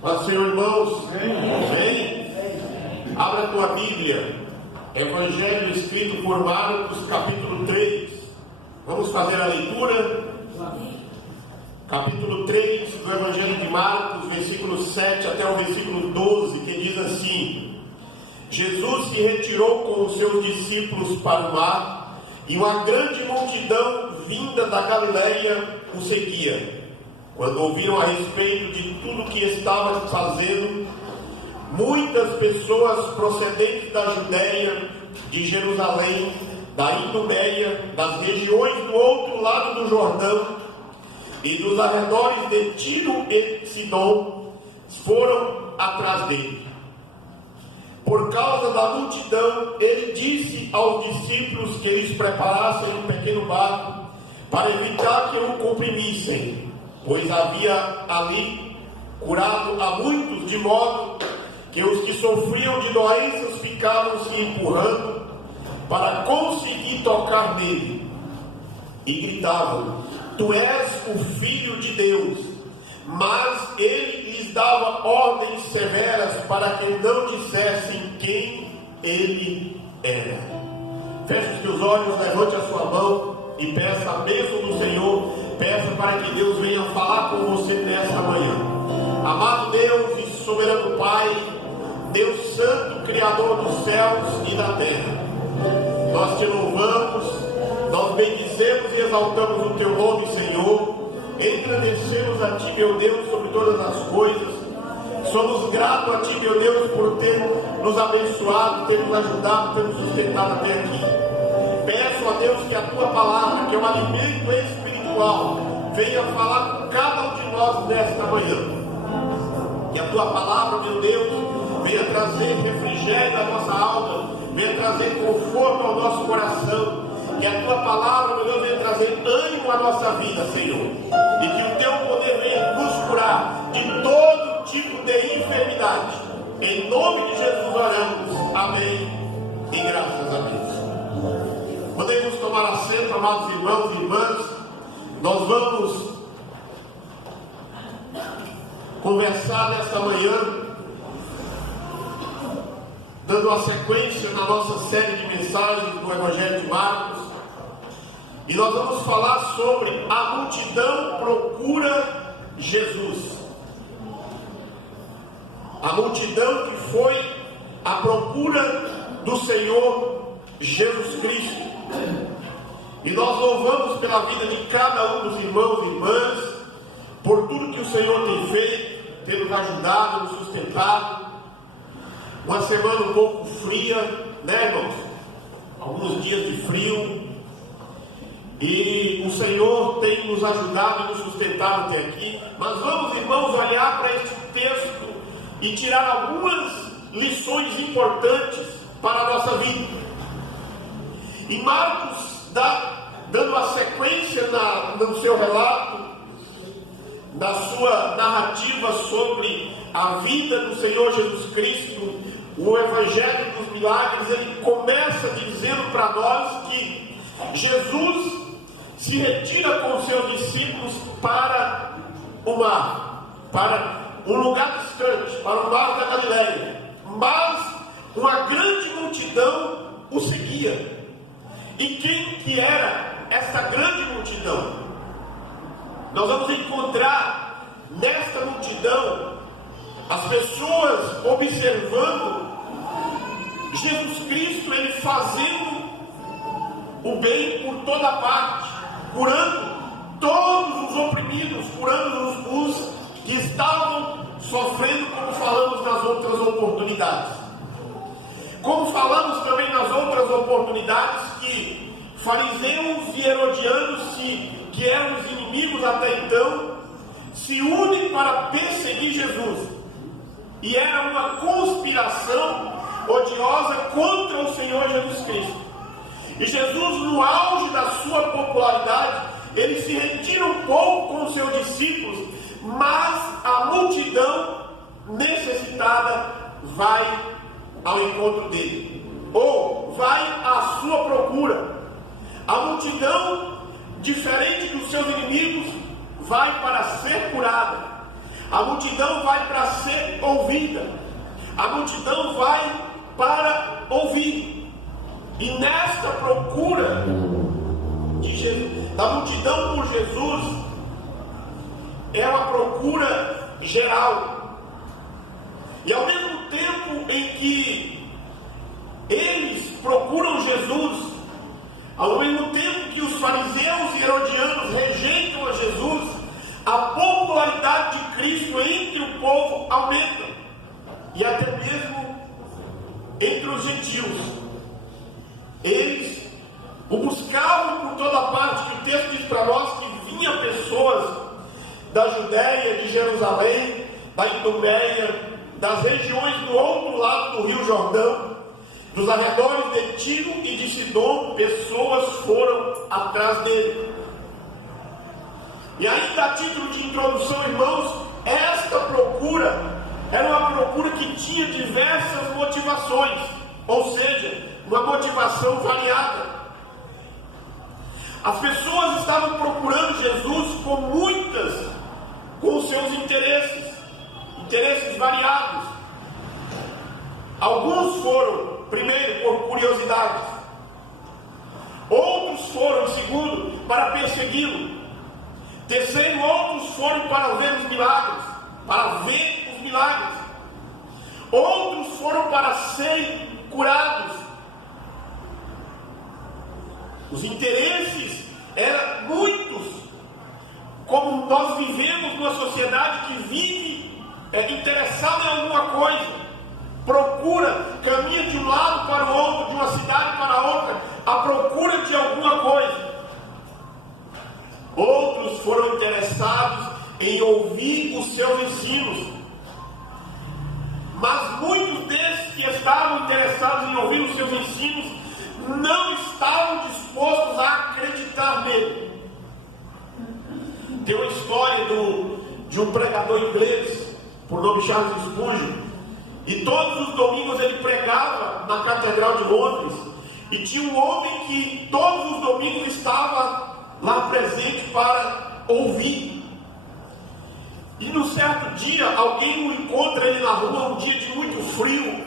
Paz do Senhor, irmãos. Amém? Abra a tua Bíblia. Evangelho escrito por Marcos, capítulo 3. Vamos fazer a leitura. Capítulo 3 do Evangelho de Marcos, versículo 7 até o versículo 12, que diz assim: Jesus se retirou com os seus discípulos para o mar, e uma grande multidão vinda da Galileia o seguia. Quando ouviram a respeito de tudo que estava fazendo, muitas pessoas procedentes da Judéia, de Jerusalém, da Idumeia, das regiões do outro lado do Jordão e dos arredores de Tiro e Sidom, foram atrás dele. Por causa da multidão, ele disse aos discípulos que eles preparassem um pequeno barco para evitar que o comprimissem, pois havia ali curado a muitos, de modo que os que sofriam de doenças ficavam se empurrando para conseguir tocar nele, e gritavam: Tu és o Filho de Deus. Mas ele lhes dava ordens severas para que não dissessem quem ele era. Feche os teus olhos, levante a sua mão e peça a bênção do Senhor. Peça para que Deus venha falar com você nessa manhã. Amado Deus e soberano Pai, Deus Santo, Criador dos céus e da terra, nós te louvamos, nós bendizemos e exaltamos o teu nome, Senhor. Engrandecemos a ti, meu Deus, sobre todas as coisas. Somos gratos a ti, meu Deus, por ter nos abençoado, ter nos ajudado, ter nos sustentado até aqui. Peço a Deus que a tua palavra, que é um alimento espiritual, venha falar com cada um de nós nesta manhã. Que a tua palavra, meu Deus, venha trazer refrigério à nossa alma, venha trazer conforto ao nosso coração. Que a tua palavra, meu Deus, venha trazer ânimo à nossa vida, Senhor. E que o teu poder venha nos curar de todo tipo de enfermidade. Em nome de Jesus oramos. Amém. E graças a Deus. Podemos tomar assento, amados irmãos e irmãs. Nós vamos conversar nesta manhã, dando uma sequência na nossa série de mensagens do Evangelho de Marcos. E nós vamos falar sobre a multidão procura Jesus. A multidão que foi à procura do Senhor Jesus Cristo. E nós louvamos pela vida de cada um dos irmãos e irmãs, por tudo que o Senhor tem feito, tem nos ajudado, nos sustentado. Uma semana um pouco fria, né, irmãos? Alguns dias de frio. E o Senhor tem nos ajudado e nos sustentado até aqui. Mas vamos, irmãos, olhar para este texto e tirar algumas lições importantes para a nossa vida. E Marcos, dando a sequência no seu relato, na sua narrativa sobre a vida do Senhor Jesus Cristo, o Evangelho dos Milagres, ele começa dizendo para nós que Jesus se retira com seus discípulos para o mar, para um lugar distante, para o mar da Galileia. Mas uma grande multidão o seguia. E quem que era essa grande multidão? Nós vamos encontrar nesta multidão as pessoas observando Jesus Cristo, ele fazendo o bem por toda parte, curando todos os oprimidos, curando os que estavam sofrendo, como falamos nas outras oportunidades. Como falamos também nas outras oportunidades, que fariseus e herodianos, que eram os inimigos até então, se unem para perseguir Jesus. E era uma conspiração odiosa contra o Senhor Jesus Cristo. E Jesus, no auge da sua popularidade, ele se retira um pouco com os seus discípulos, mas a multidão necessitada vai ao encontro dele, ou vai à sua procura. A multidão, diferente dos seus inimigos, vai para ser curada. A multidão vai para ser ouvida. A multidão vai para ouvir. E nesta procura da multidão por Jesus, é uma procura geral. E ao mesmo tempo em que eles procuram Jesus, ao mesmo tempo que os fariseus e herodianos rejeitam a Jesus, a popularidade de Cristo entre o povo aumenta, e até mesmo entre os gentios. Eles o buscavam por toda parte, que o texto diz para nós que vinha pessoas da Judéia, de Jerusalém, da Idumeia, das regiões do outro lado do Rio Jordão, dos arredores de Tiro e de Sidom. Pessoas foram atrás dele. E ainda a título de introdução, irmãos, esta procura era uma procura que tinha diversas motivações, ou seja, uma motivação variada. As pessoas estavam procurando Jesus com os seus interesses variados. Alguns foram, primeiro, por curiosidade. Outros foram, segundo, para persegui-lo. Terceiro, outros foram para ver os milagres. Outros foram para serem curados. Os interesses eram muitos, como nós vivemos numa sociedade que vive interessada em alguma coisa, procura, caminha de um lado para o outro, de uma cidade para a outra, à procura de alguma coisa. Outros foram interessados em ouvir os seus ensinos, mas muitos desses que estavam interessados em ouvir os seus ensinos não estavam dispostos a acreditar nele. Tem uma história de um pregador inglês, por nome Charles Spurgeon, e todos os domingos ele pregava na Catedral de Londres, e tinha um homem que todos os domingos estava lá presente para ouvir. E num certo dia, alguém o encontra ele na rua, um dia de muito frio,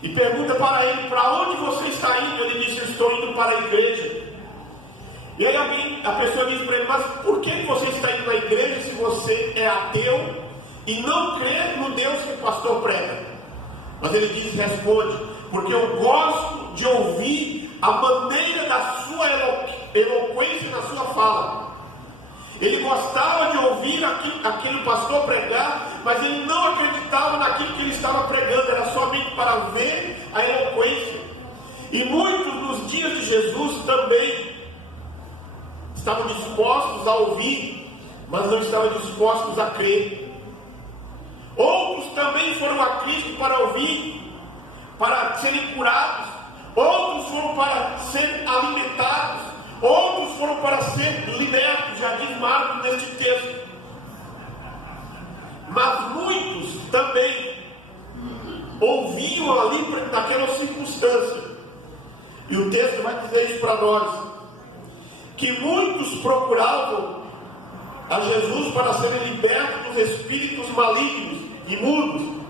e pergunta para ele: para onde você está indo? Ele disse: eu estou indo para a igreja. E aí a pessoa diz para ele: mas por que você está indo na igreja se você é ateu e não crê no Deus que o pastor prega? Mas ele responde: porque eu gosto de ouvir a maneira da sua eloquência na sua fala. Ele gostava de ouvir aquele pastor pregar, mas ele não acreditava naquilo que ele estava pregando, era somente para ver a eloquência. E muitos nos dias de Jesus também estavam dispostos a ouvir, mas não estavam dispostos a crer. Outros também foram a Cristo para ouvir, para serem curados. Outros foram para serem alimentados. Outros foram para ser libertos, já diz Marcos neste texto. Mas muitos também ouviam ali naquela circunstância. E o texto vai dizer isso para nós: que muitos procuravam a Jesus para serem libertos dos espíritos malignos, imundos.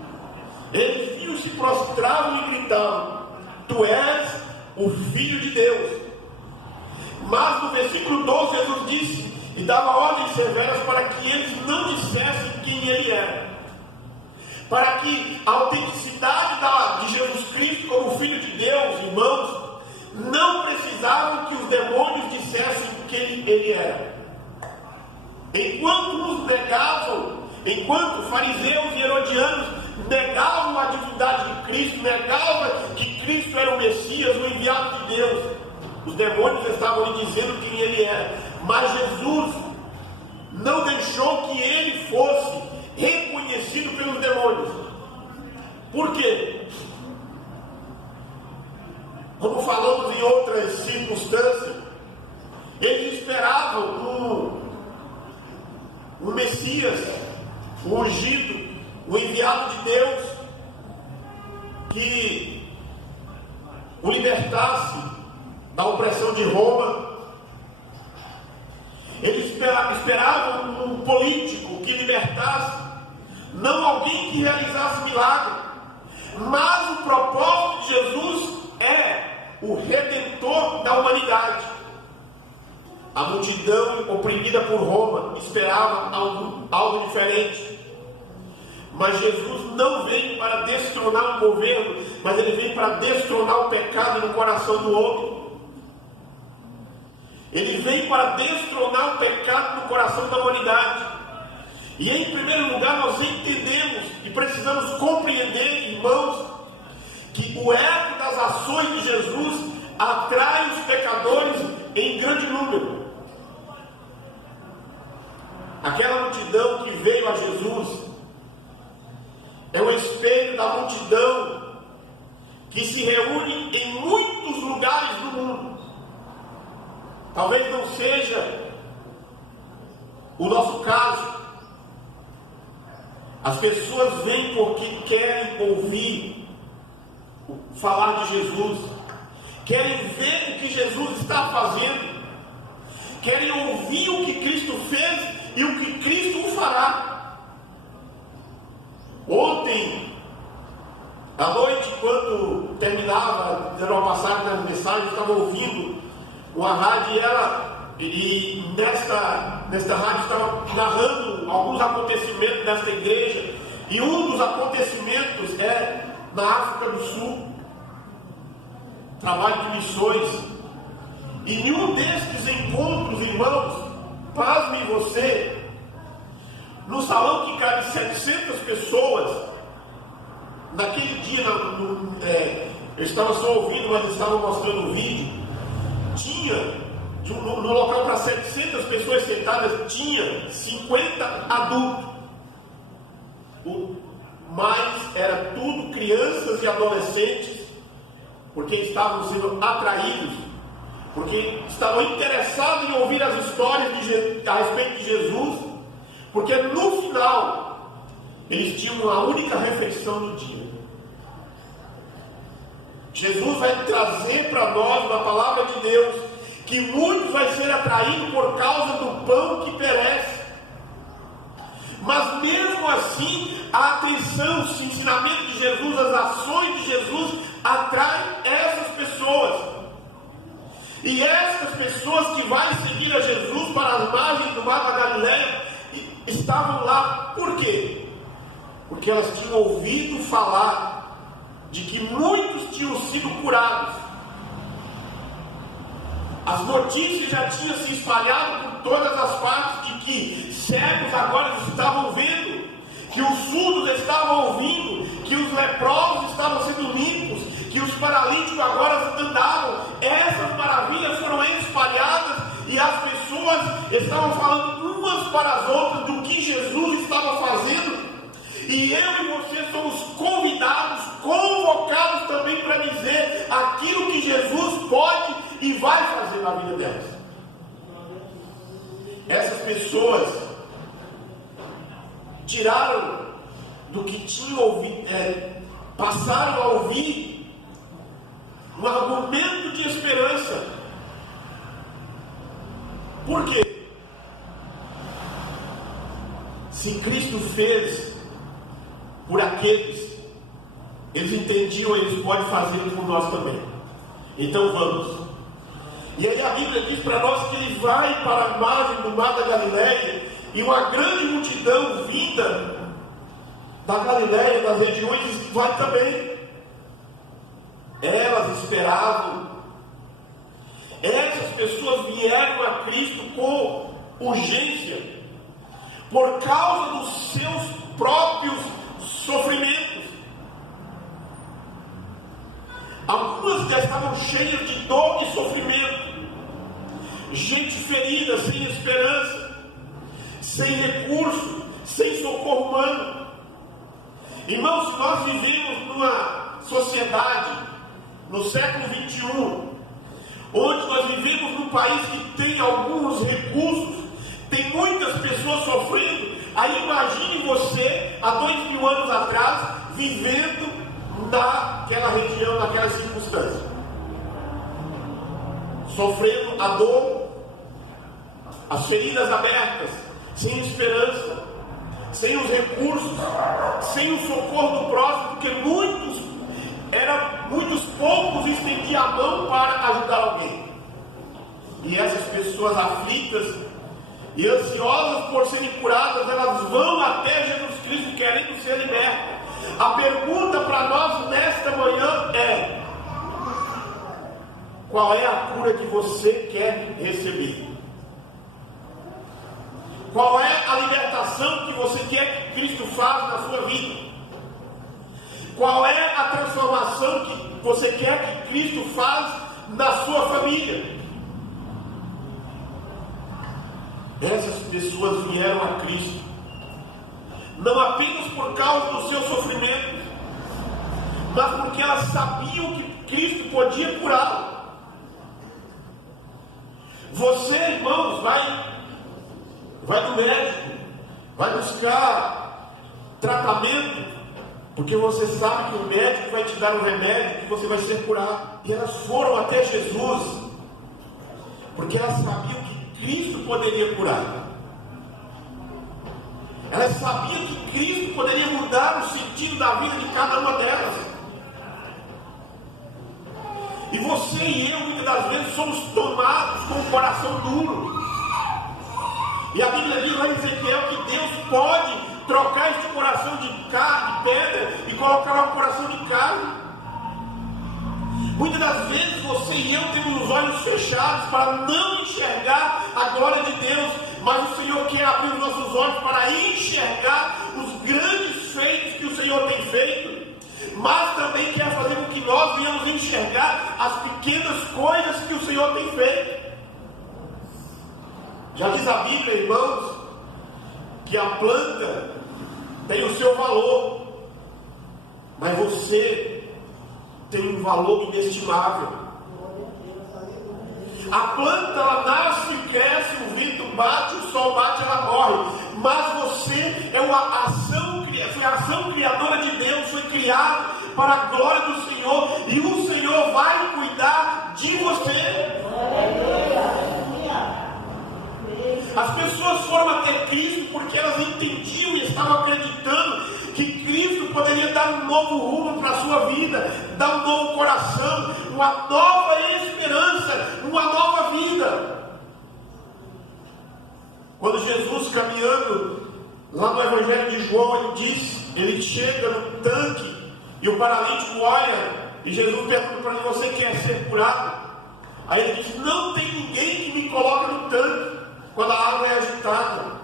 Eles vinham, se prostravam e gritavam: tu és o Filho de Deus. Mas no versículo 12 Jesus disse, e dava ordens severas para que eles não dissessem quem ele era, para que a autenticidade de Jesus Cristo como Filho de Deus, irmãos, não precisavam que os demônios dissessem quem ele era. Enquanto nos negavam, enquanto fariseus e herodianos negavam a divindade de Cristo, negavam que Cristo era o Messias, o enviado de Deus, os demônios estavam lhe dizendo quem ele era. Mas Jesus não deixou que ele fosse reconhecido pelos demônios. Por quê? Como falamos em outras circunstâncias, eles esperavam o Messias, o ungido, o enviado de Deus, que o libertasse da opressão de Roma. Eles esperavam um político que libertasse não alguém que realizasse milagre, mas o propósito de Jesus é o Redentor da humanidade. A multidão oprimida por Roma esperava algo diferente. Mas Jesus não vem para destronar o governo, mas ele vem para destronar o pecado no coração do homem. Ele vem para destronar o pecado no coração da humanidade. E em primeiro lugar nós entendemos e precisamos compreender, irmãos, que o eco das ações de Jesus atrai os pecadores em grande número. Aquela multidão que veio a Jesus é o espelho da multidão que se reúne em muitos lugares do mundo. Talvez não seja o nosso caso. As pessoas vêm porque querem ouvir falar de Jesus, querem ver o que Jesus está fazendo, querem ouvir o que Cristo fez e o que Cristo fará. Ontem à noite, quando terminava, era uma passagem das mensagens, eu estava ouvindo uma rádio e nesta rádio estava narrando alguns acontecimentos desta igreja, e um dos acontecimentos é na África do Sul, trabalho de missões, e nenhum destes encontros, irmãos, pasme você, no salão que cabe 700 pessoas, naquele dia, eu estava só ouvindo, mas estavam mostrando o vídeo, tinha, no local para 700 pessoas sentadas, tinha 50 adultos, mas era tudo crianças e adolescentes, porque estavam sendo atraídos, porque estavam interessados em ouvir as histórias a respeito de Jesus, porque no final eles tinham uma única refeição no dia. Jesus vai trazer para nós, na palavra de Deus, que muitos vai ser atraídos por causa do pão que perece. Mas mesmo assim, a atenção, os ensinamentos de Jesus, as ações de Jesus atraem essas pessoas. E essas pessoas que vão seguir a Jesus para as margens do mar da Galileia estavam lá. Por quê? Porque elas tinham ouvido falar de que muitos tinham sido curados. As notícias já tinham se espalhado por todas as partes de que cegos agora estavam vendo, que os surdos estavam ouvindo, que os leprosos estavam sendo limpos, que os paralíticos agora andavam. Essas maravilhas foram espalhadas e as pessoas estavam falando umas para as outras do que Jesus estava fazendo. E eu e você somos convidados, convocados também para dizer aquilo que Jesus pode e vai fazer na vida delas. Essas pessoas tiraram do que tinham ouvido, passaram a ouvir um argumento de esperança. Por quê? Se Cristo fez por aqueles, eles entendiam, eles podem fazer por nós também. Então vamos. E aí a Bíblia diz para nós que ele vai para a margem do mar da Galileia, e uma grande multidão vinda da Galileia, das regiões, vai também. Elas esperavam. Essas pessoas vieram a Cristo com urgência, por causa dos seus próprios sofrimentos. Algumas já estavam cheias de dor e sofrimento, gente ferida, sem esperança, sem recurso, sem socorro humano. Irmãos, nós vivemos numa sociedade, no século 21, onde nós vivemos num país que tem alguns recursos, tem muitas pessoas sofrendo. Aí imagine você, há 2000 anos atrás, vivendo naquela região, naquela circunstância, sofrendo a dor, as feridas abertas, sem esperança, sem os recursos, sem o socorro do próximo, porque muitos poucos estendiam a mão para ajudar alguém. E essas pessoas aflitas e ansiosas por serem curadas, elas vão até Jesus Cristo querendo ser libertas. A pergunta para nós nesta manhã é: qual é a cura que você quer receber? Qual é a libertação que você quer que Cristo faça na sua vida? Qual é a transformação que você quer que Cristo faça na sua família? Essas pessoas vieram a Cristo não apenas por causa do seu sofrimento, mas porque elas sabiam que Cristo podia curá-lo. Você, irmãos, vai no médico, vai buscar tratamento, porque você sabe que o médico vai te dar um remédio que você vai ser curado. E elas foram até Jesus, porque elas sabiam que Cristo poderia curar. Elas sabiam que Cristo poderia mudar o sentido da vida de cada uma delas. E você e eu, muitas das vezes, somos tomados com o coração duro. E a Bíblia diz lá em Ezequiel que Deus pode trocar este coração de pedra e colocar lá um coração de carne. Muitas das vezes você e eu temos os olhos fechados para não enxergar a glória de Deus, mas o Senhor quer abrir os nossos olhos para enxergar os grandes feitos que o Senhor tem feito, mas também quer fazer com que nós venhamos enxergar as pequenas coisas que o Senhor tem feito. Já diz a Bíblia, irmãos, que a planta tem o seu valor, mas você tem um valor inestimável. A planta, ela nasce e cresce, o vento bate, o sol bate, ela morre. Mas você é uma ação, foi a ação criadora de Deus, foi criado para a glória do Senhor, e o Senhor vai cuidar de você. As pessoas foram até Cristo porque elas entendiam e estavam acreditando que Cristo poderia dar um novo rumo para a sua vida, dar um novo coração, uma nova esperança, uma nova vida. Quando Jesus, caminhando lá no Evangelho de João, ele chega no tanque e o paralítico olha e Jesus pergunta para ele: você quer ser curado? Aí ele diz: não tem ninguém que me coloque no tanque quando a água é agitada.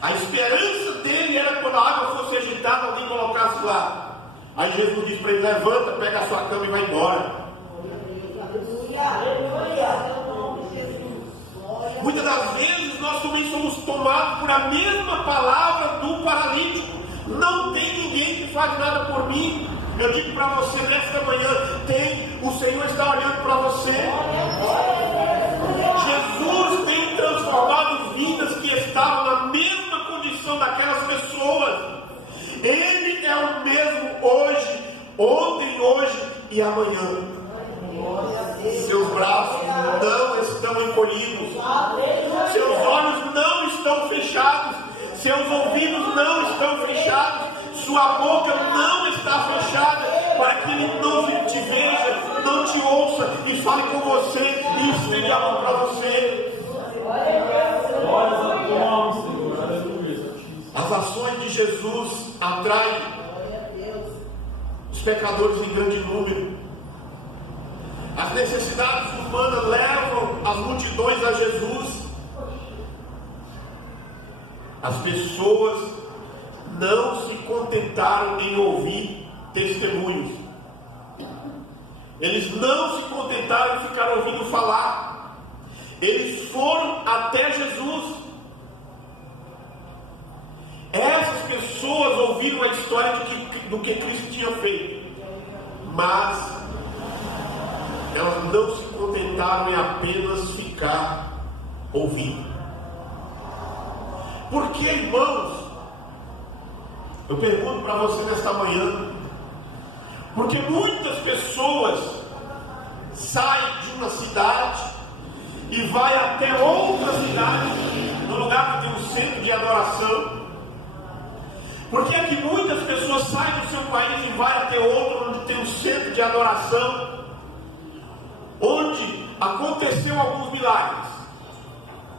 A esperança dele era que quando a água fosse agitada, alguém colocasse lá. Aí Jesus diz para ele: levanta, pega a sua cama e vai embora. Muitas das vezes nós também somos tomados por a mesma palavra do paralítico: não tem ninguém que faz nada por mim. Eu digo para você nesta manhã: tem, o Senhor está olhando para você. Jesus tem transformado vidas que estavam na mesma condição daquelas pessoas. Ele é o mesmo hoje, ontem, hoje e amanhã. Seus braços não estão encolhidos, seus olhos não estão fechados, seus ouvidos não estão fechados, sua boca não está fechada para que ele não te veja, não te ouça e fale com você e estenda a mão para você. As ações de Jesus atraem os pecadores em grande número. As necessidades humanas levam as multidões a Jesus. As pessoas não se contentaram em ouvir testemunhos. Eles não se contentaram em ficar ouvindo falar. Eles foram até Jesus. Essas pessoas ouviram a história do que Cristo tinha feito, mas elas não se contentaram em apenas ficar ouvindo. Por que, irmãos? Eu pergunto para você nesta manhã: porque muitas pessoas saem de uma cidade e vai até outra cidade, no lugar que tem um centro de adoração, Por que é que muitas pessoas saem do seu país e vão até outro, onde tem um centro de adoração, onde aconteceu alguns milagres?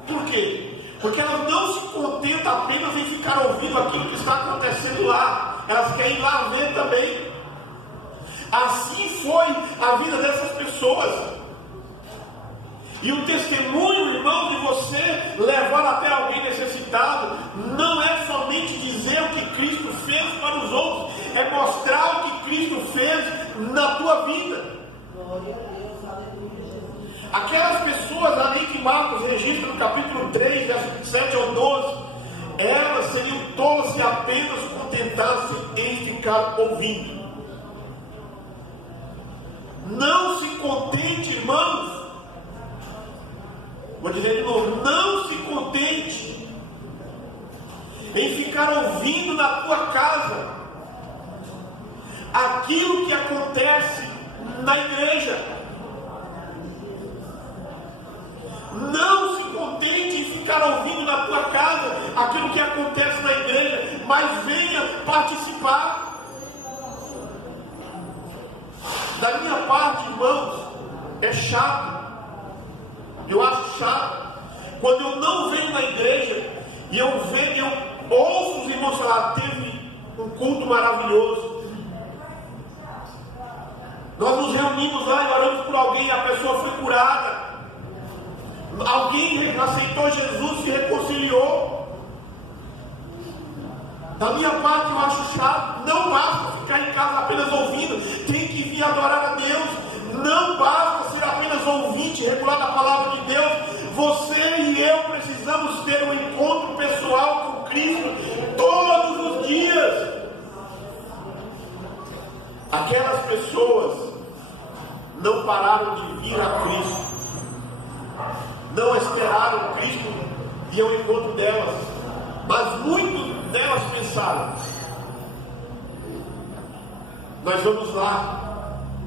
Por quê? Porque elas não se contentam apenas em ficar ouvindo aquilo que está acontecendo lá, elas querem ir lá ver também. Assim foi a vida dessas pessoas. E o testemunho, irmão, de você levar até alguém necessitado, não é somente dizer o que Cristo fez para os outros, é mostrar o que Cristo fez na tua vida. Glória a Deus, aleluia, Jesus. Aquelas pessoas ali que Marcos registra no capítulo 3, versos 7 ao 12, elas seriam tolas se apenas contentassem em ficar ouvindo. Não se contente, irmãos. Vou dizer de novo, não se contente em ficar ouvindo na tua casa aquilo que acontece na igreja. Não se contente em ficar ouvindo na tua casa aquilo que acontece na igreja, mas venha participar. Da minha parte, irmãos, é chato. Eu acho chato quando eu não venho na igreja e eu ouço os irmãos falar: teve um culto maravilhoso. Nós nos reunimos lá e oramos por alguém e a pessoa foi curada. Alguém aceitou Jesus, se reconciliou. Da minha parte eu acho chato. Não basta ficar em casa apenas ouvindo, tem que vir adorar a Deus. Não basta ser apenas ouvinte regular da palavra de Deus. Você e eu precisamos ter um encontro pessoal com Cristo todos os dias. Aquelas pessoas não pararam de vir a Cristo, não esperaram Cristo e ao encontro delas, mas muitas delas pensaram: nós vamos lá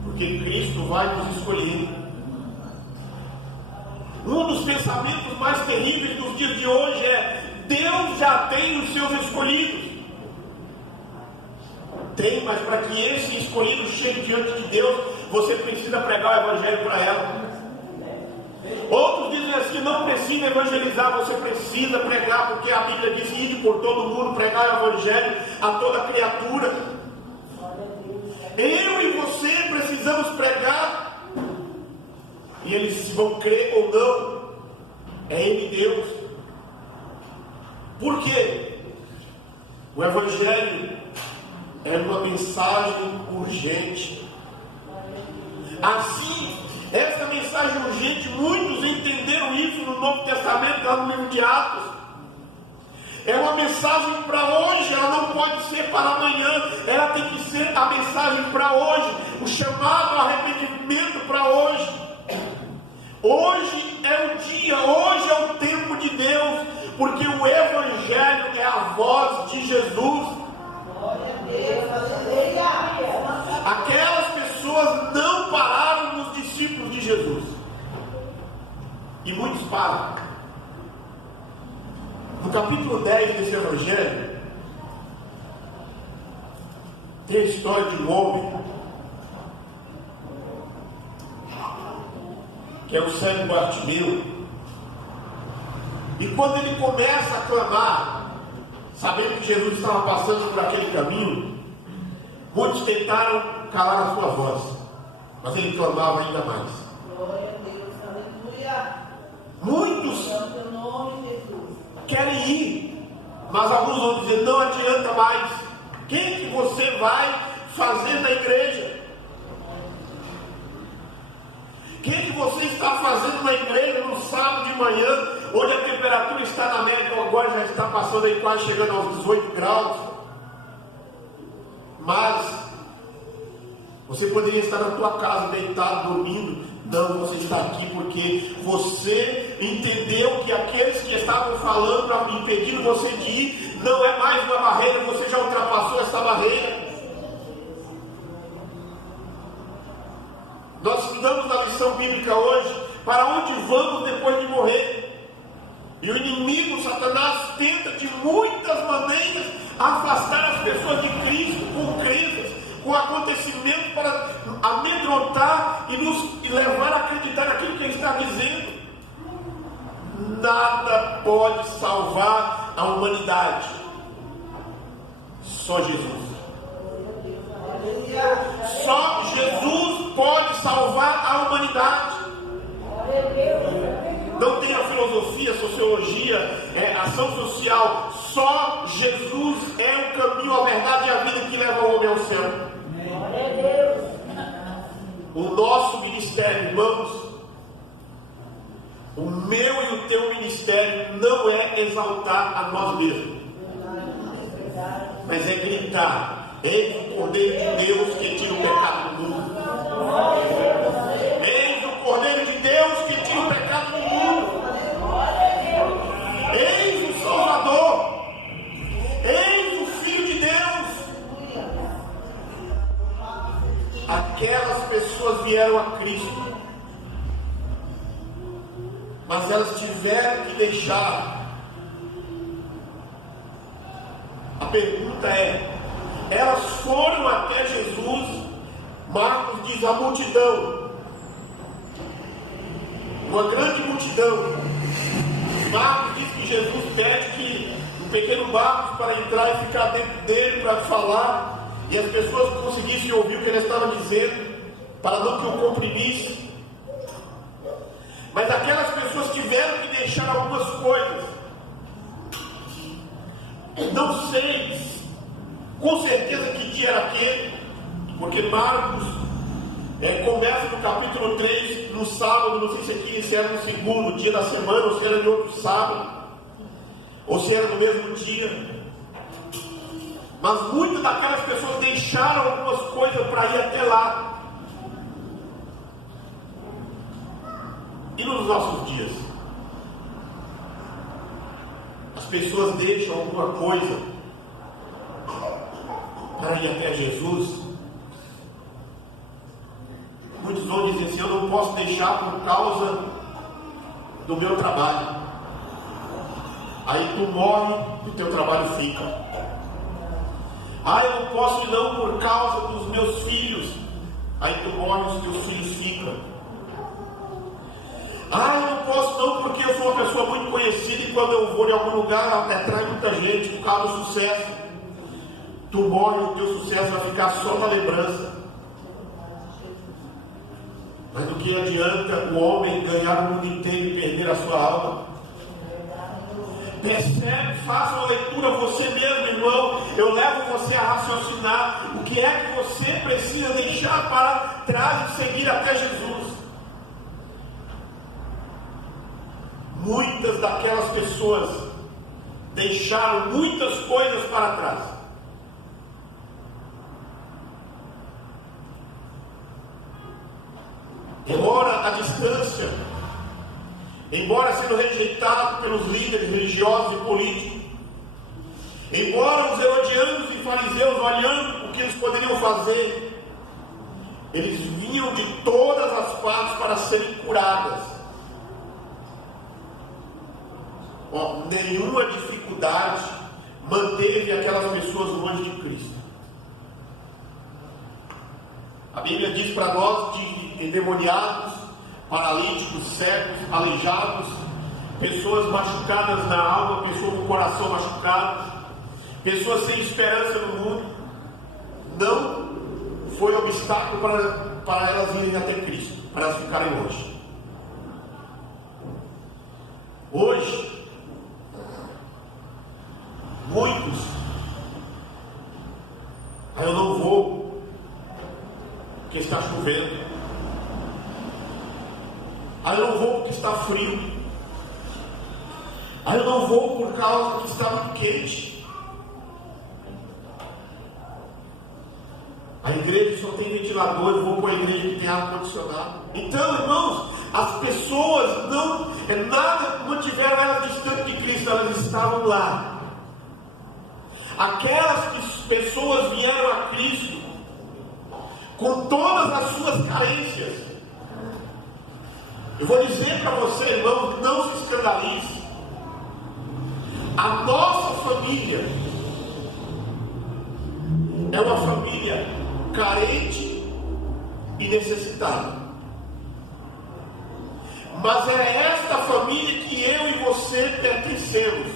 porque Cristo vai nos escolher. Um dos pensamentos mais terríveis dos dias de hoje é: Deus já tem os seus escolhidos. Tem, mas para que esse escolhido chegue diante de Deus, você precisa pregar o evangelho para ela. Outros dizem assim: não precisa evangelizar, você precisa pregar, porque a Bíblia diz: ide por todo mundo, pregar o evangelho a toda criatura. Eu e você precisamos pregar, e eles vão crer ou não, é Ele Deus. Por quê? O evangelho é uma mensagem urgente. Assim, essa mensagem urgente, muitos entenderam isso no Novo Testamento, lá no livro de Atos. É uma mensagem para hoje, ela não pode ser para amanhã, ela tem que ser a mensagem para hoje, o chamado ao arrependimento para hoje. Hoje é o dia, hoje é o tempo de Deus, porque o Evangelho é a voz de Jesus. Glória a Deus, aleluia. Aquelas pessoas não pararam nos discípulos de Jesus, e muitos param. No capítulo 10 desse Evangelho, tem a história de um homem, que é o cego Bartimeu. E quando ele começa a clamar, sabendo que Jesus estava passando por aquele caminho, muitos tentaram calar a sua voz, mas ele clamava ainda mais. Glória a Deus, aleluia. Muitos Santo é o nome de Jesus. querem ir, mas alguns vão dizer: não adianta mais. Quem que você vai fazer na igreja? Quem que você está fazendo na igreja no sábado de manhã, onde a temperatura está na média, agora já está passando aí, quase chegando aos 18 graus. Mas você poderia estar na tua casa, deitado, dormindo. Não, você está aqui porque você entendeu que aqueles que estavam falando para impedir você de ir, não é mais uma barreira, você já ultrapassou essa barreira. Nós estudamos na lição bíblica hoje, para onde vamos depois de morrer. E o inimigo, Satanás, tenta de muitas maneiras afastar as pessoas de Cristo com crenças, com acontecimentos para amedrontar e levar a acreditar naquilo que ele está dizendo. Nada pode salvar a humanidade, só Jesus. Só Jesus pode salvar a humanidade. Não tem a filosofia, a sociologia, a ação social. Só Jesus é o caminho, a verdade e a vida que leva o homem ao céu. O nosso ministério, irmãos, o meu e o teu ministério não é exaltar a nós mesmos, mas é gritar: eis o Cordeiro de Deus que tira o pecado do mundo. Eis o Cordeiro de Deus que tira o pecado do mundo. Eis o Salvador. Eis o Filho de Deus. Aquelas pessoas vieram a Cristo, mas elas tiveram que deixar. A pergunta é: elas foram até Jesus? Marcos diz: a multidão, uma grande multidão. Marcos diz que Jesus pede que um pequeno barco para entrar e ficar dentro dele para falar, e as pessoas conseguissem ouvir o que ele estava dizendo, para não que o comprimisse. Mas aquelas pessoas tiveram que deixar algumas coisas. Não sei com certeza que dia era aquele, porque Marcos começa no capítulo 3, no sábado. Não sei se era no segundo dia da semana, ou se era de outro sábado, ou se era no mesmo dia. Mas muitas daquelas pessoas deixaram algumas coisas para ir até lá. E nos nossos dias, as pessoas deixam alguma coisa para ir até Jesus. Muitos vão dizer assim: eu não posso deixar por causa do meu trabalho. Aí tu morre e o teu trabalho fica. Eu não posso ir não por causa dos meus filhos. Aí tu morre e os teus filhos ficam. Eu não posso não porque eu sou uma pessoa muito conhecida e quando eu vou em algum lugar atrai muita gente por causa do sucesso. Tu morre e o teu sucesso vai ficar só na lembrança. Mas do que adianta o homem ganhar o mundo inteiro e perder a sua alma? Percebe, faça uma leitura você mesmo, irmão. Eu levo você a raciocinar o que é que você precisa deixar para trás e seguir até Jesus. Muitas daquelas pessoas deixaram muitas coisas para trás. Embora a distância, embora sendo rejeitado pelos líderes religiosos e políticos, embora os herodianos e fariseus olhando o que eles poderiam fazer, eles vinham de todas as partes para serem curadas. Nenhuma dificuldade manteve aquelas pessoas longe de Cristo. A Bíblia diz para nós de endemoniados, paralíticos, cegos, aleijados, pessoas machucadas na alma, pessoas com o coração machucado, pessoas sem esperança no mundo. Não foi obstáculo para elas irem até Cristo, para elas ficarem longe. Hoje, muitos, eu não vou porque está chovendo, eu não vou porque está frio, eu não vou por causa que está muito quente. A igreja só tem ventilador, eu vou para a igreja que tem ar-condicionado. Então, irmãos, as pessoas nada mantiveram elas distante de Cristo, elas estavam lá. Aquelas pessoas vieram a Cristo com todas as suas carências. Eu vou dizer para você, irmão, não se escandalize. A nossa família é uma família carente e necessitada. Mas é esta família que eu e você pertencemos.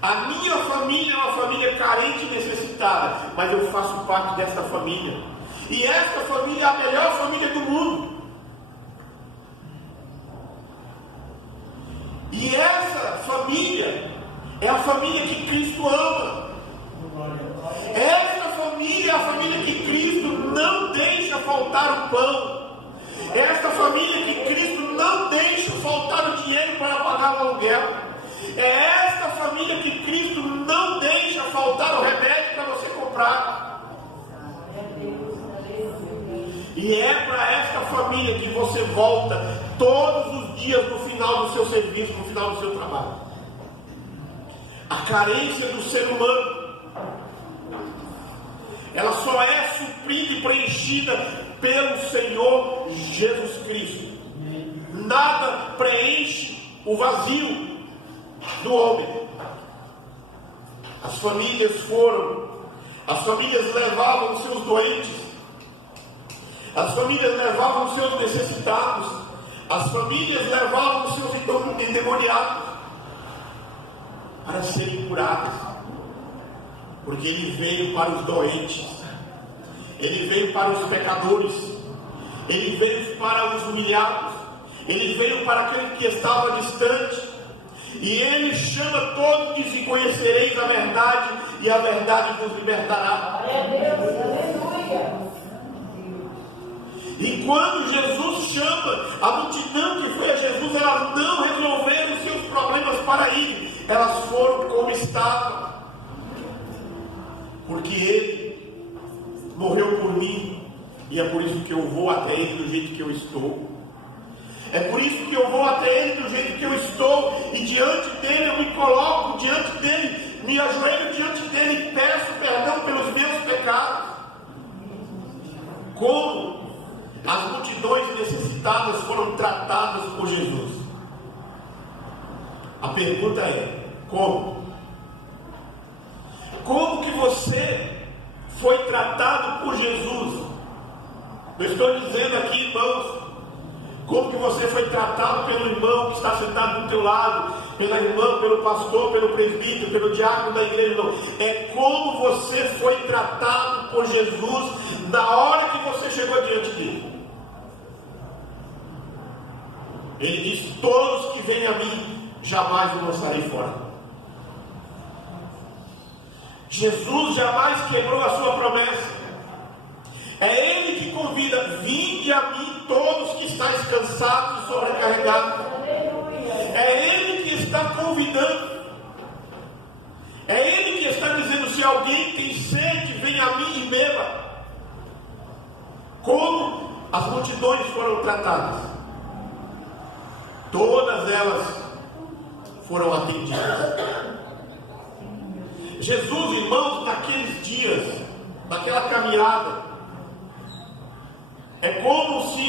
A minha família é uma família carente e necessitada, mas eu faço parte dessa família. E esta família é a melhor família do mundo. E essa família é a família que Cristo ama. Essa família é a família que Cristo não deixa faltar o pão. Esta família que Cristo não deixa faltar o dinheiro para pagar o aluguel. É esta família que Cristo não deixa faltar o remédio para você comprar. E é para esta família que você volta todos os dias no final do seu serviço, no final do seu trabalho. A carência do ser humano, ela só é suprida e preenchida pelo Senhor Jesus Cristo. Nada preenche o vazio do homem. As famílias levavam os seus doentes, as famílias levavam os seus necessitados, as famílias levavam os seus endemoniados para serem curadas, porque Ele veio para os doentes, Ele veio para os pecadores, Ele veio para os humilhados, Ele veio para aquele que estava distante. E Ele chama todos e diz: e conhecereis a verdade, e a verdade vos libertará. Aleluia. E quando Jesus chama, a multidão que foi a Jesus, elas não resolveram os seus problemas para Ele, elas foram como estavam, porque Ele morreu por mim, e é por isso que eu vou até Ele do jeito que eu estou. É por isso que eu vou até Ele do jeito que eu estou, e diante dEle eu me coloco, diante dEle, me ajoelho diante dEle e peço perdão pelos meus pecados. Como as multidões necessitadas foram tratadas por Jesus? A pergunta é: como? Como que você foi tratado por Jesus? Eu estou dizendo aqui, irmãos, como que você foi tratado pelo irmão que está sentado do teu lado, pela irmã, pelo pastor, pelo presbítero, pelo diácono da igreja? Não. É como você foi tratado por Jesus na hora que você chegou diante dele. Ele disse: todos que vêm a mim, jamais o lançarei fora. Jesus jamais quebrou a sua promessa. É Ele que convida: vinde a mim todos que estáis cansados e sobrecarregados. É Ele que está convidando. É Ele que está dizendo: se alguém tem sede, venha a mim e beba. Como as multidões foram tratadas? Todas elas foram atendidas. Jesus, irmãos, naqueles dias, naquela caminhada, é como se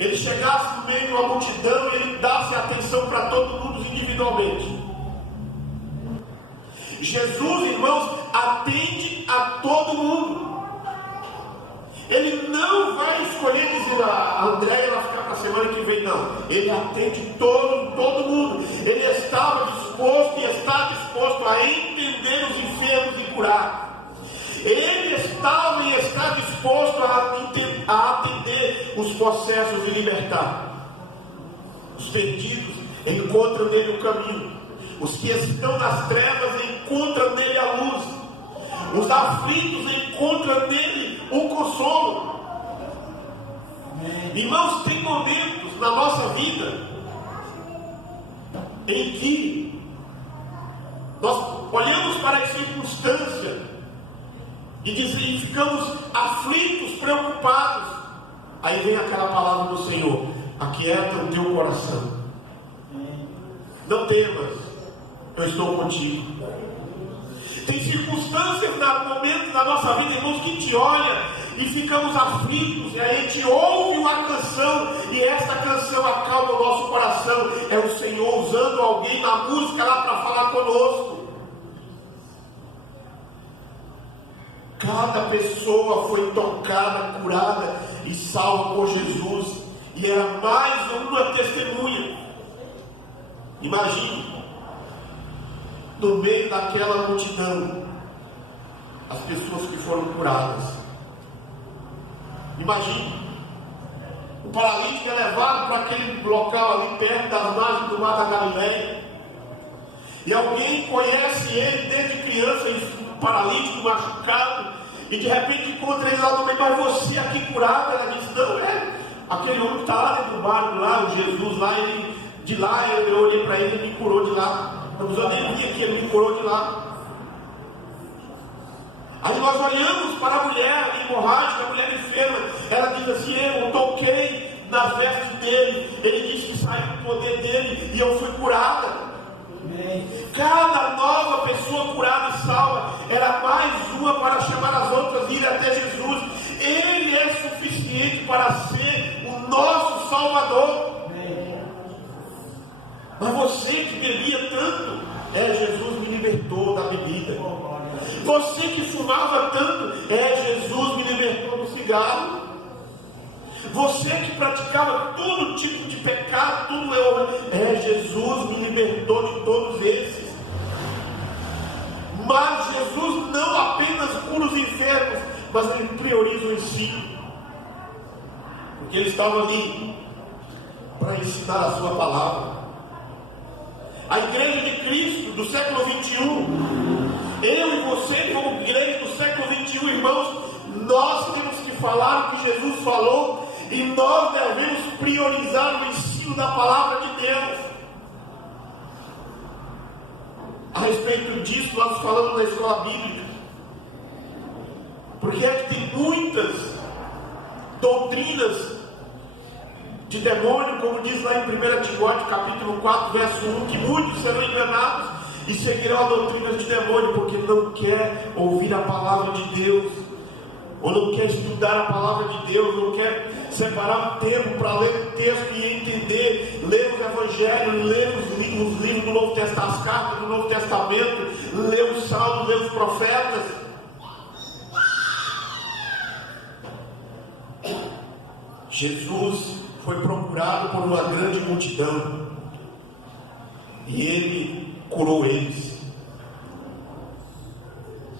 Ele chegasse no meio de uma multidão e Ele desse atenção para todo mundo individualmente. Jesus, irmãos, atende a todo mundo. Ele não vai escolher dizer: a Andréia vai ficar para a semana que vem, não. Ele atende todo mundo. Ele estava disposto e está disposto a entender os enfermos e curar. Ele estava e está disposto a atender os possessos e libertar. Os perdidos encontram nele o caminho. Os que estão nas trevas encontram nele a luz. Os aflitos encontram nele o consolo. Irmãos, tem momentos na nossa vida em que nós olhamos para a circunstância e ficamos aflitos, preocupados. Aí vem aquela palavra do Senhor: aquieta o teu coração, não temas, eu estou contigo. Tem circunstâncias, momentos da nossa vida, irmãos, que te olha e ficamos aflitos, e aí a gente ouve uma canção, e essa canção acalma o nosso coração. É o Senhor usando alguém na música lá para falar conosco. Cada pessoa foi tocada, curada e salva por Jesus. E era mais uma testemunha. Imagine, no meio daquela multidão, as pessoas que foram curadas. Imagine, o paralítico é levado para aquele local ali perto das margens do mar da Galileia. E alguém conhece ele desde criança, um paralítico machucado, e de repente encontra ele lá no meio. Mas você aqui curado? Ela diz: não, aquele homem que está lá dentro do barco, lá, o Jesus lá, de lá eu olhei para ele e me curou de lá. Estamos onde ele vinha aqui, ele me curou de lá. Aí nós olhamos para a mulher hemorrágica, a mulher enferma. Ela diz assim: eu toquei nas vestes dele, ele disse que saiu o poder dele e eu fui curada. Cada nova pessoa curada e salva era mais uma para chamar as outras e ir até Jesus. Ele é suficiente para ser o nosso Salvador. Mas você que bebia tanto, Jesus me libertou da bebida. Você que fumava tanto, Jesus me libertou do cigarro. Você que praticava todo tipo de pecado, Jesus me libertou de todos esses. Mas Jesus não apenas cura os enfermos, mas ele prioriza o ensino. Porque ele estava ali para ensinar a sua palavra. A igreja de Cristo do século 21, eu e você como igreja do século 21, irmãos, nós temos que falar o que Jesus falou e nós devemos priorizar o ensino da palavra de Deus. A respeito disso, nós falamos na escola bíblica. Porque é que tem muitas doutrinas de demônio, como diz lá em 1 Timóteo capítulo 4, verso 1, que muitos serão enganados e seguirão a doutrina de demônio, porque não quer ouvir a palavra de Deus, ou não quer estudar a palavra de Deus, não quer separar um tempo para ler o texto e entender, ler os evangelhos, ler os livros do Novo Testamento, as cartas do Novo Testamento, ler os salmos, ler os profetas. Jesus foi procurado por uma grande multidão e ele curou eles.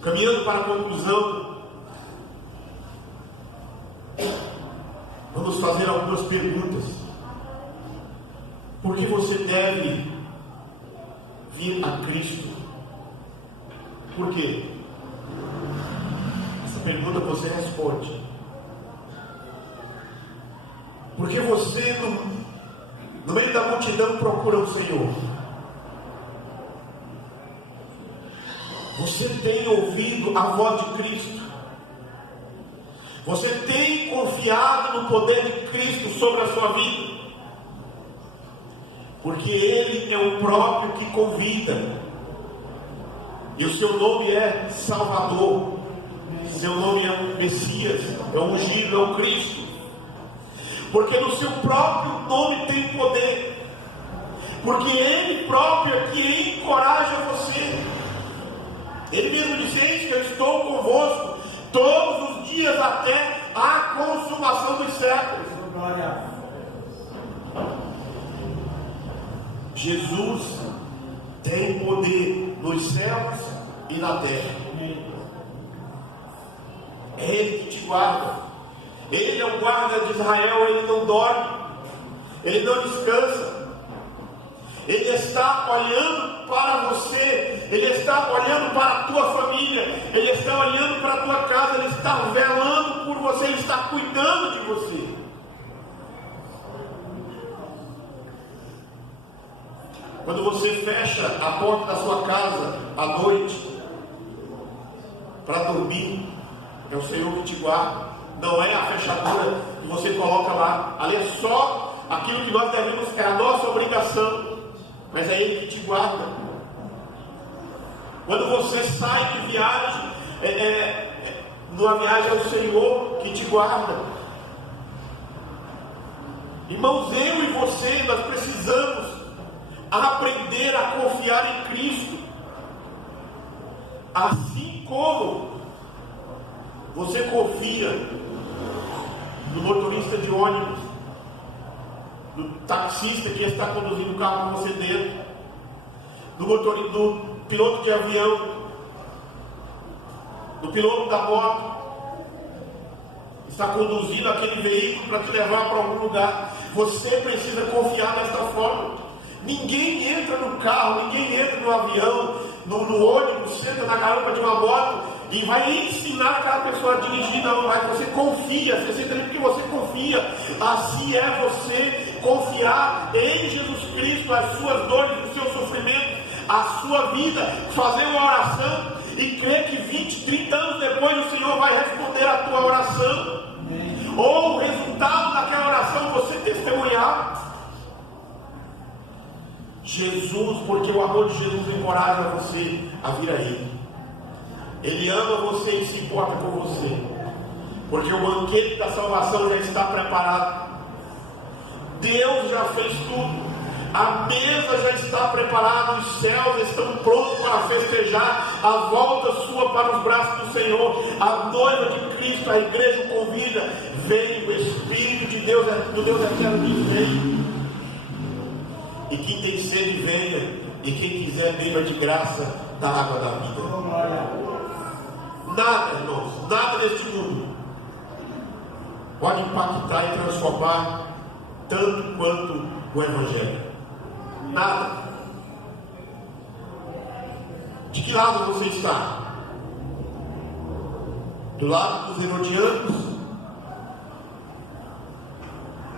Caminhando para a conclusão, vamos fazer algumas perguntas. Por que você deve vir a Cristo? Por quê? Essa pergunta você responde. Porque você, no meio da multidão, procura o Senhor. Você tem ouvido a voz de Cristo. Você tem confiado no poder de Cristo sobre a sua vida. Porque Ele é o próprio que convida. E o seu nome é Salvador. Seu nome é o Messias, é o ungido, é o Cristo. Porque no seu próprio nome tem poder. Porque Ele próprio é que encoraja você. Ele mesmo diz: eis que eu estou convosco todos os dias até a consumação dos séculos. Jesus tem poder nos céus e na terra. É Ele que te guarda. Ele é o guarda de Israel. Ele não dorme, Ele não descansa. Ele está olhando para você, Ele está olhando para a tua família, Ele está olhando para a tua casa, Ele está velando por você, Ele está cuidando de você. Quando você fecha a porta da sua casa à noite para dormir, é o Senhor que te guarda. Não é a fechadura que você coloca lá. Ali é só aquilo que nós devemos, é a nossa obrigação. Mas é Ele que te guarda. Quando você sai de viagem, numa viagem é o Senhor que te guarda. Irmãos, eu e você, nós precisamos aprender a confiar em Cristo. Assim como Você confia no motorista de ônibus, no taxista que está conduzindo o carro com você dentro, no piloto de avião, no piloto da moto, está conduzindo aquele veículo para te levar para algum lugar. Você precisa confiar desta forma. Ninguém entra no carro, ninguém entra no avião, no ônibus, senta na garupa de uma moto e vai ensinar aquela pessoa a dirigir. Não, vai. Você confia, você senta ali porque você confia. Assim é você confiar em Jesus Cristo, as suas dores, os seus sofrimentos, a sua vida, fazer uma oração e crer que 20, 30 anos depois o Senhor vai responder a tua oração. Ou o resultado daquela oração você testemunhar. Jesus, porque o amor de Jesus encoraja você a vir a Ele. Ele ama você e se importa com você, porque o banquete da salvação já está preparado. Deus já fez tudo. A mesa já está preparada, os céus estão prontos para festejar a volta sua para os braços do Senhor. A noiva de Cristo, a igreja convida. Vem, o Espírito de Deus, do Deus eterno, vem. E quem tem sede, venha. E quem quiser, beba de graça da água da vida. Nada, irmãos, nada neste mundo pode impactar e transformar tanto quanto o Evangelho. Nada. De que lado você está? Do lado dos herodianos?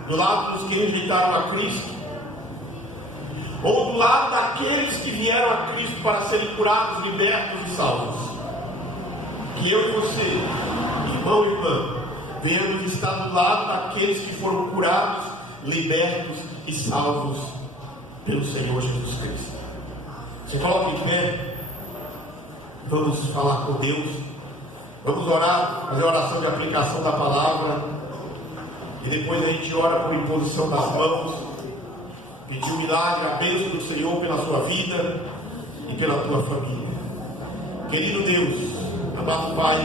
Do lado dos que rejeitaram a Cristo? Ou do lado daqueles que vieram a Cristo para serem curados, libertos e salvos? Que eu e você, irmão e irmã, venhamos estar do lado daqueles que foram curados, libertos e salvos pelo Senhor Jesus Cristo. Se coloque em pé. Vamos falar com Deus. Vamos orar, fazer a oração de aplicação da palavra. E depois a gente ora por imposição das mãos. Pedir o milagre, a bênção do Senhor pela sua vida e pela tua família. Querido Deus, amado Pai,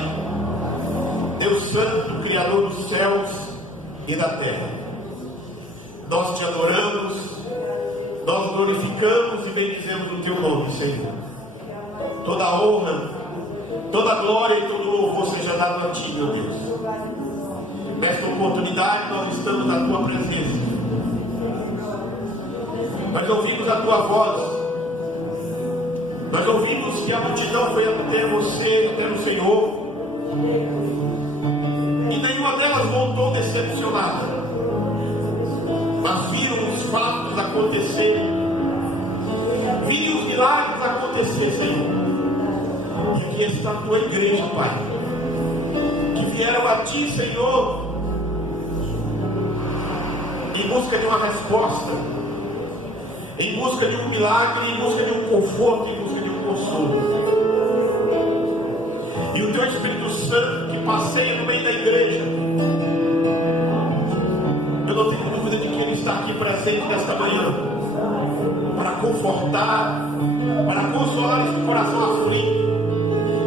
Deus Santo, Criador dos céus e da terra, nós te adoramos, nós glorificamos e bendizemos o teu nome, Senhor. Toda a honra, toda a glória e todo o louvor seja dado a ti, meu Deus. Nesta oportunidade nós estamos na tua presença. Nós ouvimos a tua voz. Nós ouvimos que a multidão foi até você, até o Senhor. E nenhuma delas voltou decepcionada. Mas viram os fatos acontecerem. Viram os milagres acontecer, Senhor. E aqui está a tua igreja, Pai. Que vieram a ti, Senhor, em busca de uma resposta, em busca de um milagre, em busca de um conforto, em busca de um consolo. E o teu Espírito Santo que passeia no meio da igreja, eu não tenho dúvida de que ele está aqui presente nesta manhã para confortar, para consolar esse coração aflito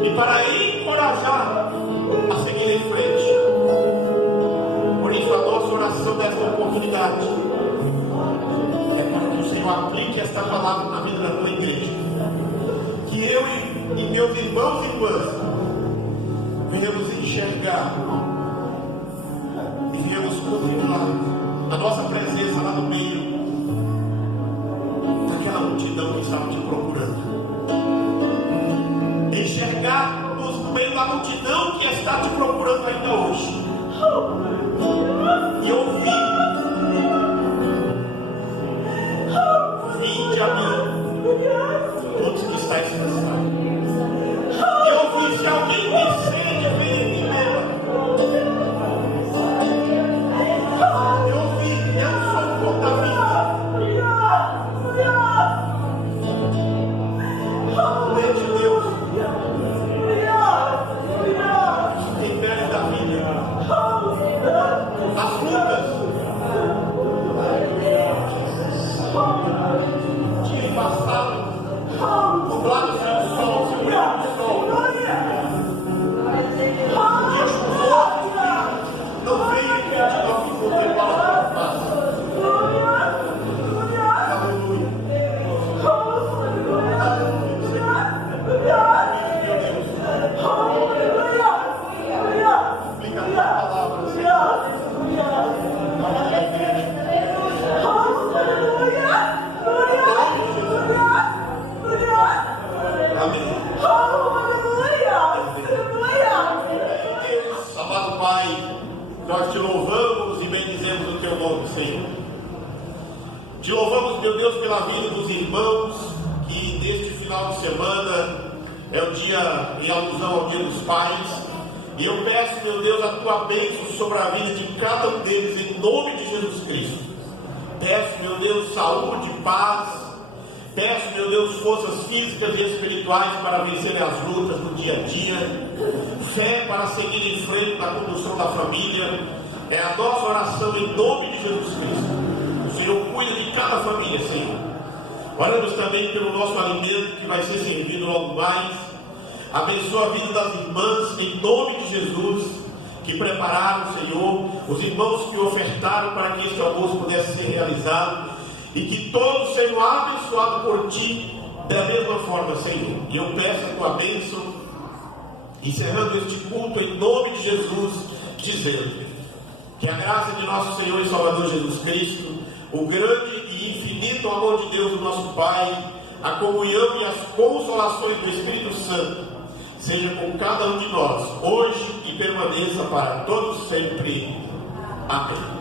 e para encorajar a seguir em frente. Por isso a nossa oração desta oportunidade é para que o Senhor aplique esta palavra na vida da tua igreja. Que eu e meus irmãos e irmãs venhamos enxergar e venhamos contemplar a nossa presença lá no meio daquela multidão que estava te procurando. Enxergar-nos no meio da multidão que está te procurando ainda hoje. E ouvir: vinde a mim, todos que estáis cansados. E ouvir: se alguém tem sede, venha e me beba. E ouvir: eu sou o pão da vida. Lei de Deus, que tem pele da vida. As lutas Nós te louvamos e bendizemos o teu nome, Senhor. Te louvamos, meu Deus, pela vida dos irmãos, que neste final de semana é o dia em alusão ao Dia dos Pais. E eu peço, meu Deus, a tua bênção sobre a vida de cada um deles, em nome de Jesus Cristo. Peço, meu Deus, saúde, paz. Peço, meu Deus, forças físicas e espirituais para vencerem as lutas do dia a dia. Fé para seguir em frente na condução da família. É a nossa oração em nome de Jesus Cristo. O Senhor cuida de cada família, Senhor. Oramos também pelo nosso alimento que vai ser servido logo mais. Abençoa a vida das irmãs em nome de Jesus, que prepararam, Senhor, os irmãos que ofertaram para que este almoço pudesse ser realizado, e que todos sejam abençoados por Ti da mesma forma, Senhor. E eu peço a Tua bênção, encerrando este culto em nome de Jesus, dizendo que a graça de nosso Senhor e Salvador Jesus Cristo, o grande e infinito amor de Deus, o nosso Pai, a comunhão e as consolações do Espírito Santo, seja com cada um de nós, hoje e permaneça para todos sempre. Amém.